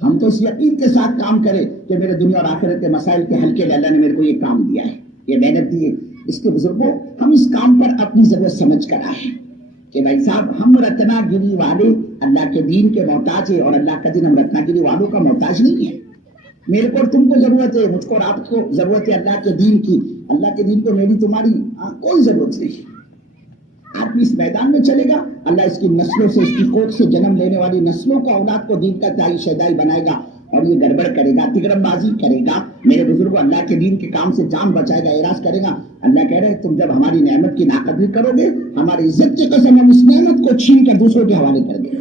ہم تو اس یقین کے ساتھ کام کریں کہ میرے دنیا اور آخرت کے مسائل کے حل کے لیے اللہ نے میرے کو یہ کام دیا ہے، یہ محنت دی ہے۔ اس کے بزرگوں، ہم اس کام پر اپنی ضرورت سمجھ کر آئے کہ بھائی صاحب ہم رتنا گری والے اللہ کے دین کے محتاج ہیں، اور اللہ کا دین ہم رتنا گری والوں کا محتاج نہیں ہے۔ میرے کو اور تم کو ضرورت ہے، مجھ کو اور آپ کو ضرورت ہے اللہ کے دین کی۔ اللہ کے دین کو میری تمہاری کوئی ضرورت نہیں۔ آدمی اس میدان میں چلے گا، اللہ اس کی نسلوں سے، اس کی کوکھ سے جنم لینے والی نسلوں کو، اولاد کو دین کا داعی شیدائی بنائے گا، اور یہ گڑبڑ کرے گا، تگڑم بازی کرے گا، میرے بزرگوں اللہ کے دین کے کام سے جان بچائے گا، اعراض کرے گا۔ اللہ کہہ رہے ہیں تم جب ہماری نعمت کی ناقدری کرو گے، ہماری عزت کی قسم ہم اس نعمت کو چھین کر دوسروں کے حوالے کر دیں گے۔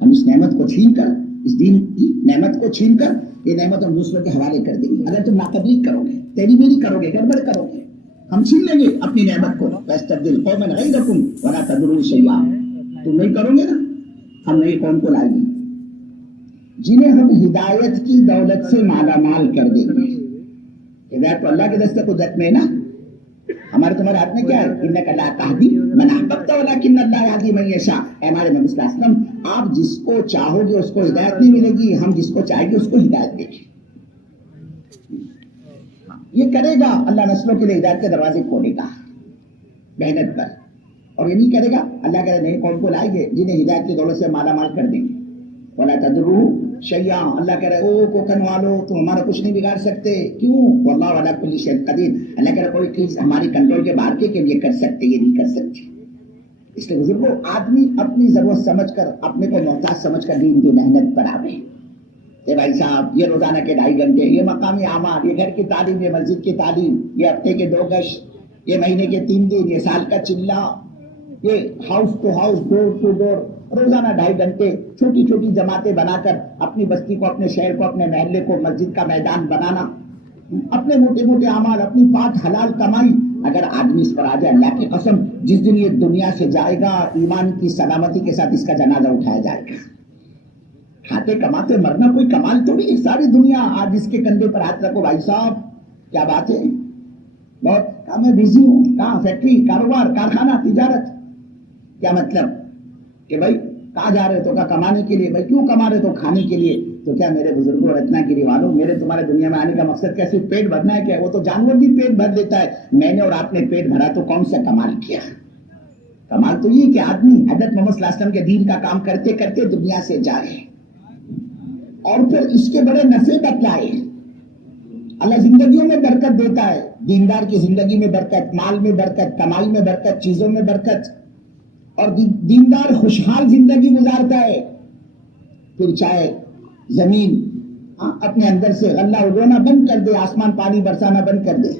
ہم اس نعمت کو چھین کر، اس دین کی نعمت کو چھین کر، یہ نعمت ہم دوسروں کے حوالے کر دیں گے۔ اگر تم ناقدری کرو گے، تیری میری کرو گے، گڑبڑ کرو گے، ہم چھین لیں گے اپنی نعمت کو۔ فَاسْتَبْدِلْ قَوْمًا غَيْرَكُمْ وَلَا تَضُرُّوا شَيْئًا، تم نہیں کرو گے نا، ہم نئی قوم کو لائیں گے جنہیں ہم ہدایت کی دولت سے مالا مال کر دیں گے۔ ہدایت تو اللہ کے دستے قدرت میں ہے نا، ہمارے تمہارے ہاتھ میں کیا ہے؟ اِنَّكَ لَا تَهْدِي مَنْ أَحْبَبْتَ وَلَكِنَّ اللَّهَ يَهْدِي مَن يَشَاءُ۔ اے ہمارے نبی صلی اللہ علیہ وسلم، آپ جس کو چاہو گے اس کو ہدایت نہیں ملے گی، ہم جس کو چاہیں گے اس کو ہدایت دیں گے۔ یہ کرے گا اللہ، نسلوں کے لیے ہدایت کے دروازے کھولے گا محنت پر، اور یہ نہیں کرے گا اللہ کہہ رہے نئے قوم کو لائیں گے جنہیں ہدایت کی دولت سے مالا مال کر دیں گے۔ وَلَا تَضُرُّوا شَيْئًا، اللہ کہہ رہے او کوکن والو تم ہمارا کچھ نہیں بگاڑ سکتے، کیوں؟ وَاللَّهُ عَلَىٰ كُلِّ شَيْءٍ قَدِيرٌ، اللہ کہہ رہے کوئی چیز ہماری کنٹرول کے باہر کے لیے کر سکتے، یہ نہیں کر سکتے۔ اس لیے بزرگوں، آدمی اپنی ضرورت سمجھ کر، اپنے کو محتاج سمجھ کر دین کی محنت پر آوے کہ بھائی صاحب یہ روزانہ کے 2.5 گھنٹے، یہ مقامی اعمال، یہ گھر کی تعلیم، یہ مسجد کی تعلیم، یہ ہفتے کے 2 گشت، یہ مہینے کے 3 دن، یہ سال کا چلہ، یہ house to house, door to door, روزانہ 2.5 گھنٹے چھوٹی چھوٹی جماعتیں بنا کر اپنی بستی کو، اپنے شہر کو، اپنے محلے کو مسجد کا میدان بنانا، اپنے موٹے موٹے اعمال، اپنی پاک حلال کمائی۔ اگر آدمی اس پر آ جائے، اللہ کی قسم جس دن یہ دنیا سے جائے گا، ایمان کی سلامتی کے ساتھ اس کا جنازہ اٹھایا جائے گا۔ کھاتے کماتے مرنا کوئی کمال تو نہیں، ساری دنیا آج اس کے کندھے پر ہاتھ رکھو، بھائی صاحب کیا بات ہے، بہت کام ہے، بزی ہوں، کہاں فیکٹری، کاروبار، کارخانہ، تجارت۔ کیا مطلب کہ بھائی کہاں جا رہے تو کہا کمانے کے لیے، بھائی کیوں کما رہے تو کھانے کے لیے۔ تو کیا میرے بزرگوں رتنا گیری والوں، میرے تمہارے دنیا میں آنے کا مقصد کیا صرف پیٹ بھرنا ہے کیا؟ وہ تو جانور بھی پیٹ بھر لیتا ہے، میں نے اور آپ نے پیٹ بھرا تو کون سا کمال کیا؟ کمال تو یہ کہ آدمی حضرت محمد صلی اللہ علیہ وسلم کے دین کا کام کرتے کرتے دنیا سے جائے، اور پھر اس کے بڑے نفع بتلائے۔ اللہ زندگیوں میں برکت دیتا ہے، دیندار کی زندگی میں برکت، مال میں برکت، کمائی میں برکت، چیزوں میں برکت، اور دیندار خوشحال زندگی گزارتا ہے۔ پھر چاہے زمین اپنے اندر سے غلہ اگونا بند کر دے، آسمان پانی برسانا بند کر دے،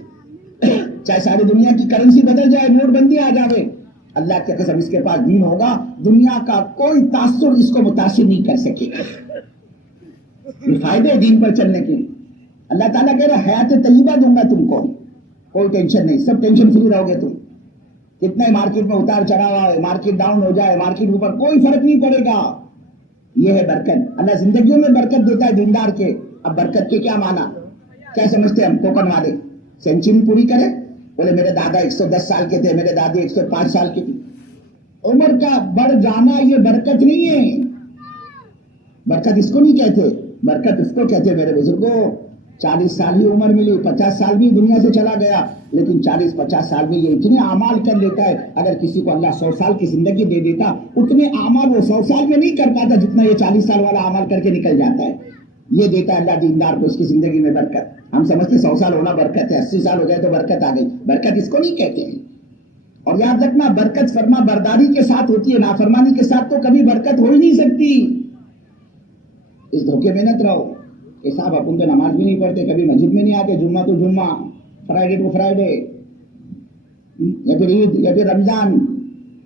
چاہے ساری دنیا کی کرنسی بدل جائے، نوٹ بندی آ جائے، اللہ کی قسم اس کے پاس دین ہوگا، دنیا کا کوئی تاثر اس کو متاثر نہیں کر سکے گا۔ یہ فائدے دین پر چلنے کے۔ اللہ تعالیٰ کہہ رہا ہے حیات طیبہ دوں گا تم کو، کوئی ٹینشن نہیں، سب ٹینشن فری رہو گے تم۔ کتنے مارکیٹ میں اتار چڑھاوا ہے، مارکیٹ ڈاؤن ہو جائے، مارکیٹ اوپر، کوئی فرق نہیں پڑے گا۔ یہ ہے برکت، اللہ زندگیوں میں برکت دیتا ہے دیندار کے۔ اب برکت کے کیا معنی، کیا سمجھتے ہیں ہم کوکن والے؟ سینچری پوری کرے، بولے میرے دادا 110 سال کے تھے، میرے دادی 105 سال کی تھی۔ عمر کا بڑھ جانا یہ برکت نہیں ہے، برکت اس کو نہیں کہتے، برکت اس کو کہتے میرے بزرگوں 40 سال ہی عمر ملی، 50 سال بھی دنیا سے چلا گیا، لیکن 40-50 سال میں یہ اتنے اعمال کر لیتا ہے۔ اگر کسی کو اللہ 100 سال کی زندگی دے دیتا، اتنے اعمال وہ 100 سال میں نہیں کر پاتا جتنا یہ 40 سال والا اعمال کر کے نکل جاتا ہے۔ یہ دیتا ہے اللہ دیندار کو اس کی زندگی میں برکت۔ ہم سمجھتے 100 سال ہونا برکت ہے، 80 سال ہو جائے تو برکت آ گئی، برکت اس کو نہیں کہتے ہیں۔ اور یاد رکھنا برکت فرما برداری کے ساتھ ہوتی ہے، نافرمانی کے ساتھ تو کبھی برکت ہو ہی نہیں سکتی۔ اس دھوکے میں نہ رہو کہ صاحب اپن تو نماز بھی نہیں پڑھتے، کبھی مسجد میں نہیں آتے، جمعہ تو جمعہ، فرائیڈے ٹو فرائیڈے، یا پھر عید یا پھر رمضان۔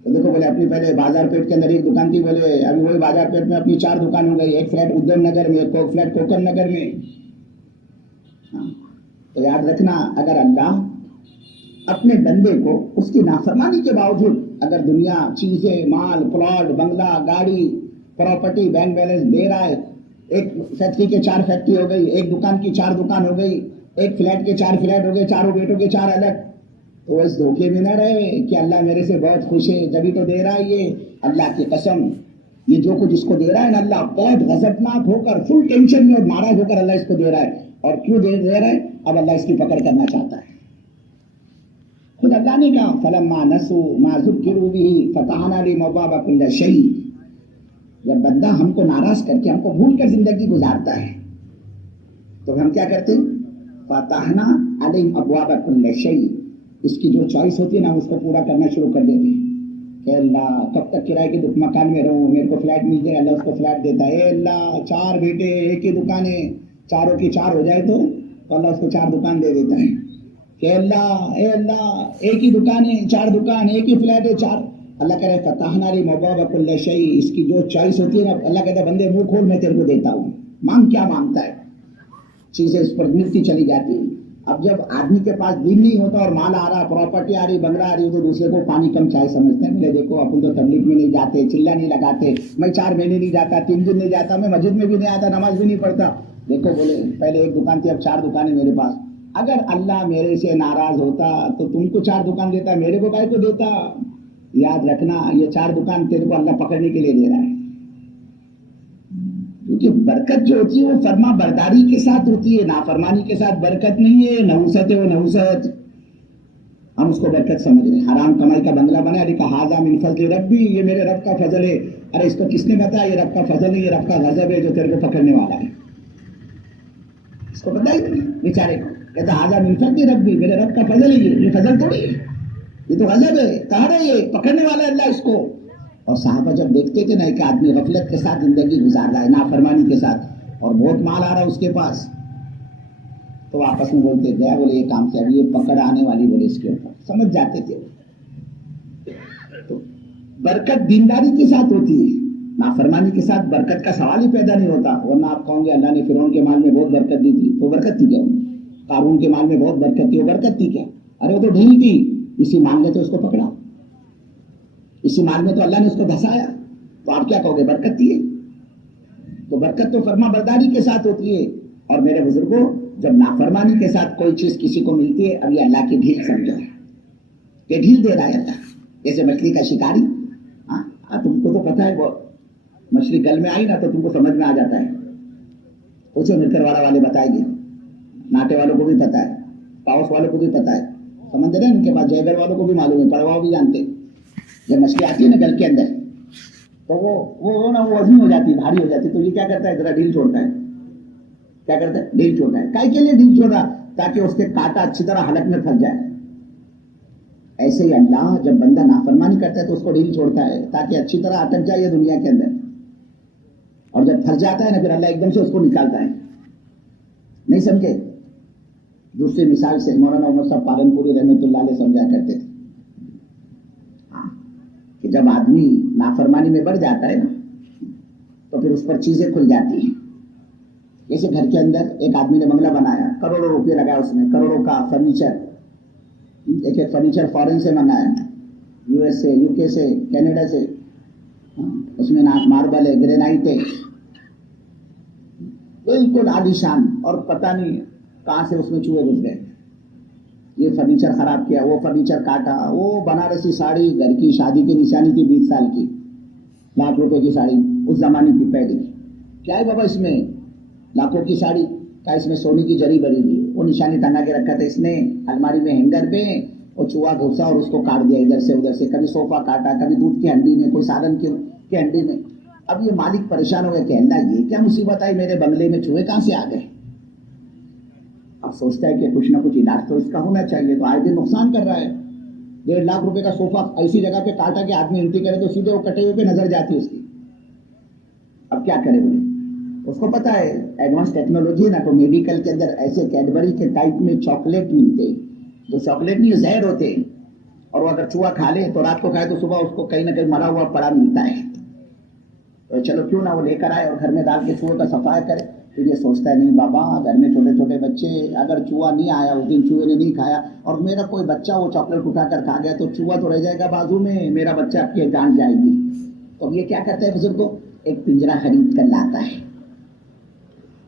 تو دیکھو بولے اپنی پہلے بازار پیٹ کے اندر ایک دکان تھی، بولے ابھی وہی بازار پیٹ میں اپنی 4 دکان ہو گئی، ایک فلیٹ ادھم نگر میں، ایک فلیٹ کوکن نگر میں۔ تو یاد رکھنا اگر اللہ اپنے بندے کو اس کی نافرمانی کے باوجود اگر دنیا، چیزیں، مال، پلاٹ، بنگلہ، گاڑی، پراپرٹی، بینک بیلنس دے رہا ہے، ایک فیکٹری کے 4 فیکٹری ہو گئی، ایک دکان کی 4 دکان ہو گئی، ایک فلیٹ کے 4 فلیٹ ہو گئے، چاروں بیٹوں کے 4 الگ، تو اس دھوکے میں نہ رہے کہ اللہ میرے سے بہت خوش ہے جبھی تو دے رہا ہے یہ۔ اللہ کی قسم یہ جو کچھ اس کو دے رہا ہے نا اللہ بہت غضبناک ہو کر فل ٹینشن میں اور ناراض ہو کر اللہ اس کو دے رہا ہے. اور کیوں دے رہا ہے؟ اب اللہ اس کی پکڑ کرنا چاہتا ہے. خود اللہ نے کہا فلما نسوا ما ذکروا به فتحنا عليهم ابواب كل شيء. جب بندہ ہم کو ناراض کر کے ہم کو بھول کر زندگی گزارتا ہے تو ہم کیا کرتے ہیں؟ فتحنا عليهم ابواب كل شيء. اس کی جو چوائس ہوتی ہے نا اس کو پورا کرنا شروع کر دیتے ہیں کہ اللہ کب تک کرائے کے مکان میں رہوں, میرے کو فلیٹ مل جائے. اللہ اس کو فلیٹ دیتا ہے. اے اللہ 4 بیٹے ایک ہی دکانیں, چاروں کی 4 ہو جائے تو اللہ اس کو 4 دکان دے دیتا ہے کہ اللہ اے اللہ ایک ہی دکان ہے 4 دکان, ایک ہی فلیٹ ہے 4. اللہ کہہ رہے فتحنا علیہم ابواب کل شیء. اس کی جو چوائس ہوتی ہے نا اللہ کہتا ہے بندے منہ کھول میں تیرے کو دیتا ہوں, مانگ کیا مانگتا ہے. چیزیں اس پر ملتی چلی جاتی ہیں. اب جب آدمی کے پاس دین نہیں ہوتا اور مال آ رہا, پراپرٹی آ رہی, بنگلہ آ رہی, تو دوسرے کو پانی کم چائے سمجھتے ہیں. بولے دیکھو اپن تو تبلیغ میں نہیں جاتے, چلا نہیں لگاتے, میں 4 مہینے نہیں جاتا, 3 دن نہیں جاتا, میں مسجد میں بھی نہیں آتا, نماز بھی نہیں پڑھتا. دیکھو بولے پہلے ایک دکان تھی اب 4 دکانیں میرے پاس. اگر اللہ میرے سے ناراض ہوتا تو تم کو 4 دکان دیتا, میرے کو کائے کو دیتا. یاد رکھنا یہ 4 دکان تیرے کو اللہ پکڑنے کے لیے دے رہا ہے. کیونکہ برکت جو ہوتی ہے وہ فرما برداری کے ساتھ ہوتی ہے, نافرمانی کے ساتھ برکت نہیں ہے. نحوست ہے وہ نحوست, ہم اس کو برکت سمجھ رہے ہیں. حرام کمائی کا بنگلہ بنا, ارے ھذا من فضل ربی, یہ میرے رب کا فضل ہے. ارے اس کو کس نے بتایا یہ رب کا فضل ہے, یہ رب کا غضب ہے جو تیرے کو پکڑنے والا ہے. اس کو پتہ ہی نہیں بیچارے کو, کہتا ھذا من فضل ربی, میرے رب کا فضل ہے. یہ فضل تھوڑی ہے, یہ تو غضب ہے, قہر ہے, یہ پکڑنے والا ہے اللہ اس کو. اور صحابہ جب دیکھتے تھے نا کہ آدمی غفلت کے ساتھ زندگی گزار رہا ہے, نافرمانی کے ساتھ, اور بہت مال آ رہا ہے اس کے پاس, تو آپس میں بولتے گیا بولے یہ کام سے ابھی یہ پکڑ آنے والی, بولے اس کے اوپر سمجھ جاتے تھے. تو برکت دینداری کے ساتھ ہوتی ہے, نافرمانی کے ساتھ برکت کا سوال ہی پیدا نہیں ہوتا. ورنہ آپ کہوں گے اللہ نے فرعون کے مال میں بہت برکت دی تھی, وہ برکت تھی کیا؟ قارون کے مال میں بہت برکت تھی, وہ برکت تھی کیا؟ ارے وہ تو ڈھیل تھی, اسی مال میں تو اس کو پکڑا, اسی مال میں تو اللہ نے اس کو دھسایا, تو آپ کیا کہو گے برکت تھی ہے؟ تو برکت تو فرما برداری کے ساتھ ہوتی ہے. اور میرے بزرگوں جب نافرمانی کے ساتھ کوئی چیز کسی کو ملتی ہے, اب یہ اللہ کی ڈھیل سمجھو کہ ڈھیل دے رہا ہے اللہ. جیسے مچھلی کا شکاری, تم کو تو پتا ہے وہ مچھلی گل میں آئی نا تو تم کو سمجھ میں آ جاتا ہے. پوچھو مرکر والا والے بتائیں گے, ناٹے والوں کو بھی پتا ہے, پاؤس والوں کو بھی پتا ہے, سمجھ رہے ہیں ان کے پاس, جے گڑھ والوں کو بھی معلوم ہے, پڑواؤ بھی جانتے. جب مچھلی آتی ہے نا گل کے اندر تو وہ وزن ہو جاتی ہے, بھاری ہو جاتی ہے, تو یہ کیا کرتا ہے ذرا ڈھیل چھوڑتا ہے. کیا کرتا ہے؟ ڈھیل چھوڑتا ہے. کائے کے لیے ڈھیل چھوڑ رہا؟ تاکہ اس کے کانٹا اچھی طرح حلق میں پھنس جائے. ایسے ہی اللہ جب بندہ نافرمانی کرتا ہے تو اس کو ڈھیل چھوڑتا ہے تاکہ اچھی طرح اٹک جائے یہ دنیا کے اندر, اور جب پھنس جاتا ہے نا پھر اللہ ایک دم سے اس کو نکالتا ہے. نہیں سمجھے؟ دوسری مثال سے مولانا عمر صاحب پالنپوری رحمۃ اللہ علیہ سمجھا کرتے تھے کہ جب آدمی نافرمانی میں بڑھ جاتا ہے نا تو پھر اس پر چیزیں کھل جاتی ہیں. جیسے گھر کے اندر ایک آدمی نے بنگلہ بنایا, کروڑوں روپے لگایا اس میں, کروڑوں کا فرنیچر, ایک فرنیچر فورن سے منگایا, یو ایس سے, یو کے سے, کینیڈا سے, اس میں ماربل ہے, گرینائٹ ہے, بالکل عالیشان, اور پتہ نہیں کہاں سے اس میں چوہے گھس گئے. یہ فرنیچر خراب کیا, وہ فرنیچر کاٹا, وہ بنارسی ساڑی گھر کی شادی کی نشانی تھی 20 سال کی, لاکھ روپے کی ساڑی اس زمانے کی پہلی. کیا ہے بابا اس میں لاکھوں کی ساڑی کا, اس میں سونے کی جری بری ہوئی, وہ نشانی ٹنگا کے رکھا تھا اس نے الماری میں ہینگر پہ, اور چوہا گھسا اور اس کو کاٹ دیا ادھر سے ادھر سے, کبھی صوفہ کاٹا, کبھی دودھ کی ہنڈی میں, کوئی سالن کی ہنڈی میں. اب یہ مالک پریشان ہو گیا کہ اللہ یہ کیا مصیبت آئی میرے بنگلے میں, چوہے کہاں سے آ گئے. اب سوچتا ہے کہ کچھ نہ کچھ علاج تو اس کا ہونا چاہیے, تو آئے دن نقصان کر رہا ہے. 1.5 لاکھ روپے کا صوفہ ایسی جگہ پہ کاٹا کہ آدمی انٹری کرے تو سیدھے وہ کٹے ہوئے پہ نظر جاتی اس کی. اب کیا کرے بولے, اس کو پتا ہے ایڈوانس ٹیکنالوجی ہے نا, تو میڈیکل کے اندر ایسے کیڈبری کے ٹائپ میں چاکلیٹ ملتے ہیں, جو چاکلیٹ نہیں زہر ہوتے ہیں, اور وہ اگر چوہا کھا لے تو رات کو کھائے تو صبح اس کو کہیں نہ کہیں مرا ہوا پڑا ملتا ہے. تو چلو کیوں نہ وہ لے کر آئے اور گھر میں ڈال کے چوہے کا صفائی کرے. پھر یہ سوچتا ہے نہیں بابا, گھر میں چھوٹے چھوٹے بچے, اگر چوہا نہیں آیا اس دن, چوہے نے نہیں کھایا, اور میرا کوئی بچہ وہ چاکلیٹ اٹھا کر کھا گیا, تو چوہا تو رہ جائے گا بازو میں, میرا بچہ آپ کی جان جائے گی. تو یہ کیا کرتا ہے بزرگ کو, ایک پنجرا خرید کر لاتا ہے,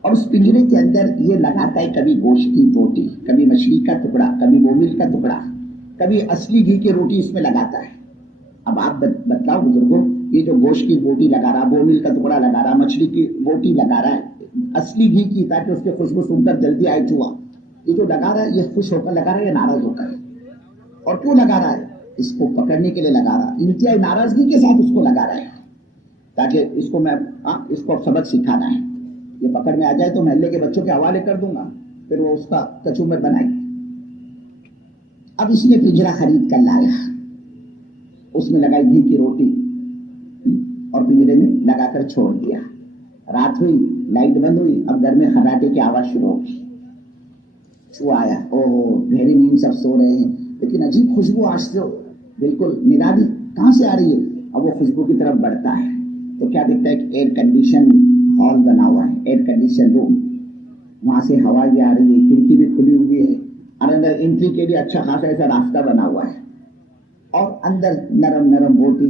اور اس پنجرے کے اندر یہ لگاتا ہے کبھی گوشت کی بوٹی, کبھی مچھلی کا ٹکڑا, کبھی مومل کا ٹکڑا, کبھی اصلی گھی کی روٹی اس میں لگاتا ہے. اب آپ بتلاؤ بزرگوں, یہ جو گوشت کی بوٹی لگا رہا, بومل کا ٹکڑا لگا رہا, مچھلی کی بوٹی لگا رہا ہے اصلی گھی کی, تاکہ اس کی خوشبو سن کر جلدی آئے چوہا, یہ جو لگا رہا ہے یہ خوش ہو کر لگا رہا ہے یا ناراض ہو کر؟ اور کیوں لگا رہا ہے؟ اس کو پکڑنے کے لیے لگا رہا ہے, انتہائی ناراضگی کے ساتھ اس کو لگا رہا ہے, تاکہ اس کو میں اس کو سبق سکھانا ہے. یہ پکڑ میں آ جائے تو محلے کے بچوں کے حوالے کر دوں گا, پھر وہ اس کا کچومر بنائے. اب اس نے پنجرا خرید کر لایا, اس میں لگائی گھی کی روٹی اور پنجرے میں لگا کر چھوڑ دیا. رات ہوئی, لائٹ بند ہوئی, اب گھر میں خراٹے کی آواز شروع ہو گئی. چوہا آیا, اوہ گہری نیند سب سو رہے ہیں, لیکن عجیب خوشبو آج سے بالکل نرالی کہاں سے آ رہی ہے. اب وہ خوشبو کی طرف بڑھتا ہے تو کیا دیکھتا ہے کہ ایئر کنڈیشن ہال بنا ہوا ہے, ایئر کنڈیشن روم, وہاں سے ہوا بھی آ رہی ہے, کھڑکی بھی کھلی ہوئی ہے, اور اندر انٹری کے لیے اچھا خاصا ایسا راستہ بنا ہوا ہے, اور اندر نرم نرم بوٹی,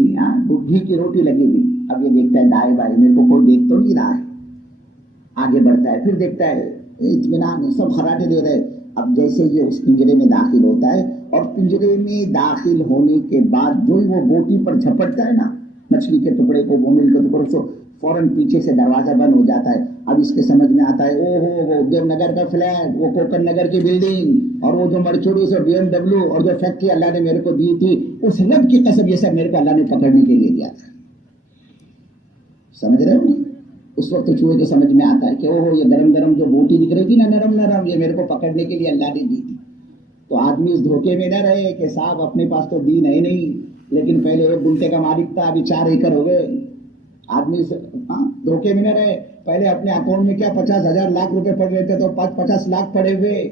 گھی کی روٹی لگی ہوئی. اب یہ دیکھتا ہے دائیں بائیں میرے کو کوئی دیکھ تو نہیں رہا ہے, آگے بڑھتا ہے, پھر دیکھتا ہے اطمینان سب خراٹے دے رہے. اب جیسے یہ اس پنجرے میں داخل ہوتا ہے, اور پنجرے میں داخل ہونے کے بعد جو ہی وہ بوٹی پر جھپٹتا ہے نا, مچھلی کے ٹکڑے کو, بومل کے ٹکڑے کو, فوراً پیچھے سے دروازہ بند ہو جاتا ہے. اب اس کے سمجھ میں آتا ہے, او ہو وہ دیو نگر کا فلیٹ, وہ کوکر نگر کی بلڈنگ, اور وہ جو مرچوڈیز اور BMW اور جو فیکٹری اللہ نے میرے کو دی تھی, اس رب کی قسم یہ سب میرے کو اللہ نے پکڑنے کے لیے دیا تھا. سمجھ رہے ہو نا؟ اس وقت چوہے کے سمجھ میں آتا ہے کہ اوہ یہ گرم گرم جو بوٹی دکھ رہی تھی نا, نرم نرم, یہ میرے کو پکڑنے کے لیے اللہ نے دی تھی. تو آدمی اس دھوکے میں نہ رہے کہ صاحب اپنے پاس تو دین ہے نہیں, لیکن پہلے 1 گنٹے کا مالک تھا, ابھی 4 ایکڑ ہو گئے. آدمی دھوکے میں نہ رہے, پہلے اپنے اکاؤنٹ میں کیا 50,000 لاکھ روپے پڑ رہے تھے تو 50 لاکھ پڑے ہوئے.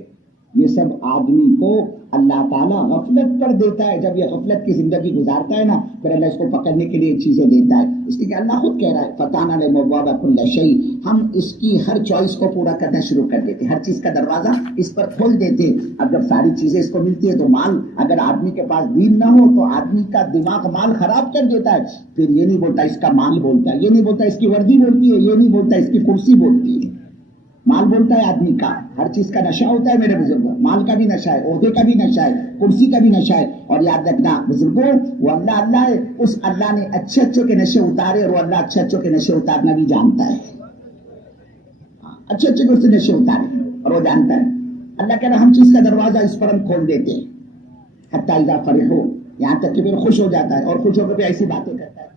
یہ سب آدمی کو اللہ تعالیٰ غفلت پر دیتا ہے. جب یہ غفلت کی زندگی گزارتا ہے نا, پھر اللہ اس کو پکڑنے کے لیے چیزیں دیتا ہے. اس لیے کہ اللہ خود کہہ رہا ہے فتح علیہم ابواب کل شیء, ہم اس کی ہر چوائس کو پورا کرنا شروع کر دیتے, ہر چیز کا دروازہ اس پر کھول دیتے. اب جب ساری چیزیں اس کو ملتی ہے تو مال, اگر آدمی کے پاس دین نہ ہو تو آدمی کا دماغ مال خراب کر دیتا ہے. پھر یہ نہیں بولتا اس کا مال بولتا ہے, یہ نہیں بولتا اس کی وردی بولتی ہے, یہ نہیں بولتا اس کی کرسی بولتی ہے. مال بولتا ہے آدمی کا, ہر چیز کا نشہ ہوتا ہے میرے بزرگوں, مال کا بھی نشہ ہے, عہدے کا بھی نشہ ہے, کرسی کا بھی نشہ ہے. اور یاد رکھنا بزرگوں, وہ اللہ ہے, اس اللہ نے اچھے اچھوں کے نشے اتارے, اور وہ اللہ اچھے اچھوں کے نشے اتارنا بھی جانتا ہے. اچھے اچھے کے اس نے نشے اتارے اور وہ جانتا ہے. اللہ کہہ رہا ہم چیز کا دروازہ اس پر ہم کھول دیتے ہیں, حتی اذا فرحوا, یہاں تک کہ پھر خوش ہو جاتا ہے, اور خوش ہو کر بھی ایسی باتیں کرتا ہے.